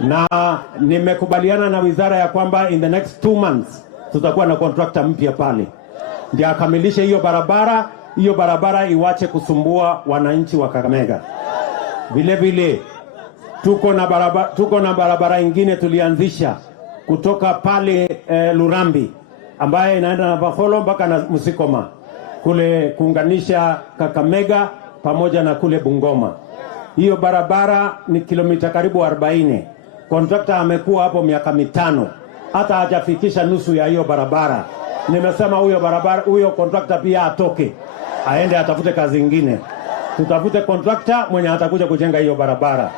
Na nimekubaliana na wizara ya kwamba in the next 2 months tutakuwa na contractor mpya pale, ndio akamilishe hiyo barabara. Hiyo barabara iwache kusumbua wananchi wa Kakamega. Vile vile tuko na barabara ingine tulianzisha kutoka pale Lurambi ambaye inaenda na Baholo mpaka na Musikoma kule kuunganisha Kakamega pamoja na kule Bungoma. Hiyo barabara ni kilomita karibu 40. Contractor amekuwa hapo miaka 5 hata hajafikisha nusu ya hiyo barabara. Nimesema huyo contractor pia atoke aende atafute kazi nyingine. Tutafute contractor mwenye atakuja kujenga hiyo barabara.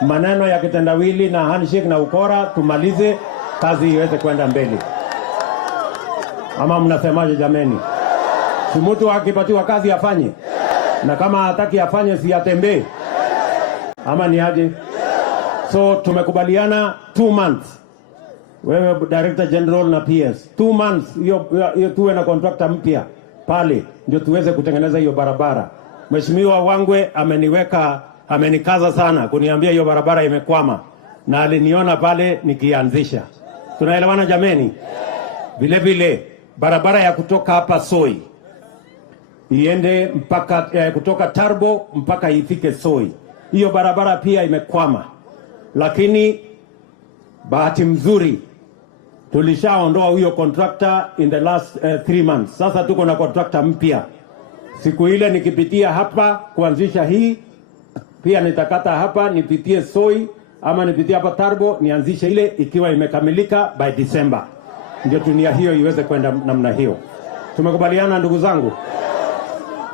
Maneno ya kitendawili na handshake na ukora tumalize, kazi iweze kwenda mbele. Ama mnasemaje jameni? Si mtu akipatiwa kazi afanye, na kama hataki afanye si atembee, ama ni aje? So tumekubaliana 2 months, wewe Director General na PS, 2 months hiyo tuwe na contractor mpya pale ndio tuweze kutengeneza hiyo barabara. Mheshimiwa Wangwe amenikaza sana kuniambia hiyo barabara imekwama, na aliniona pale nikianzisha. Tunaelewana jameni? Vile vile barabara ya kutoka hapa Soi iende mpaka kutoka Tarbo mpaka ifike Soi, hiyo barabara pia imekwama, lakini bahati mzuri tulishaondoa huyo contractor in the last 3 months. Sasa tuko na contractor mpya. Siku ile nikipitia hapa kuanzisha hii, pia nitakata hapa nipitie Soi ama nipitie hapa Tarbo nianzishe ile ikiwa imekamilika by December. Ndio dunia hiyo iweze kwenda namna hiyo. Tumekubaliana ndugu zangu?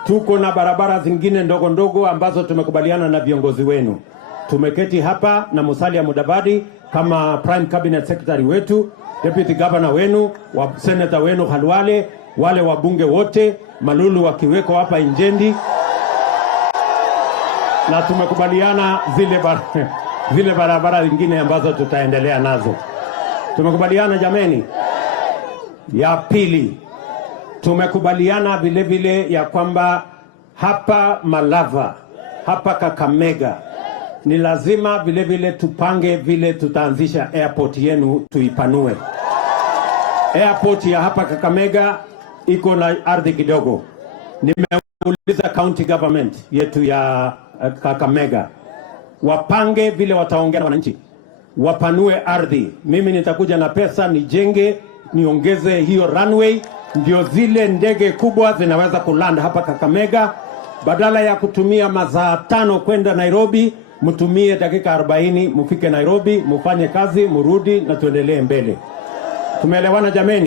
Tuko na barabara zingine ndogo ndogo ambazo tumekubaliana na viongozi wenu. Tumeketi hapa na Musalia Mudavadi kama Prime Cabinet Secretary wetu, Deputy Governor wenu, wa Senator wenu Halwale, wale wabunge wote, Malulu wakiweko hapa Injendi. Na tumekubaliana zile barabara zingine ambazo tutaendelea nazo. Tumekubaliana jameni? Ya pili, tumekubaliana vile vile ya kwamba hapa Malava, hapa Kakamega, ni lazima vile vile tupange vile tutaanzisha airport yenu tuipanue. Airport ya hapa Kakamega iko na ardhi kidogo. Nimeuliza county government yetu ya Kakamega wapange vile wataongea na wananchi, wapanue ardhi. Mimi nitakuja na pesa nijenge, niongeze hiyo runway, ndio zile ndege kubwa zinaweza kulanda hapa Kakamega. Badala ya kutumia masaa 5 kwenda Nairobi, mtumie dakika 40 mufike Nairobi, mufanye kazi, murudi na tuendelee mbele. Tumeelewana jameni?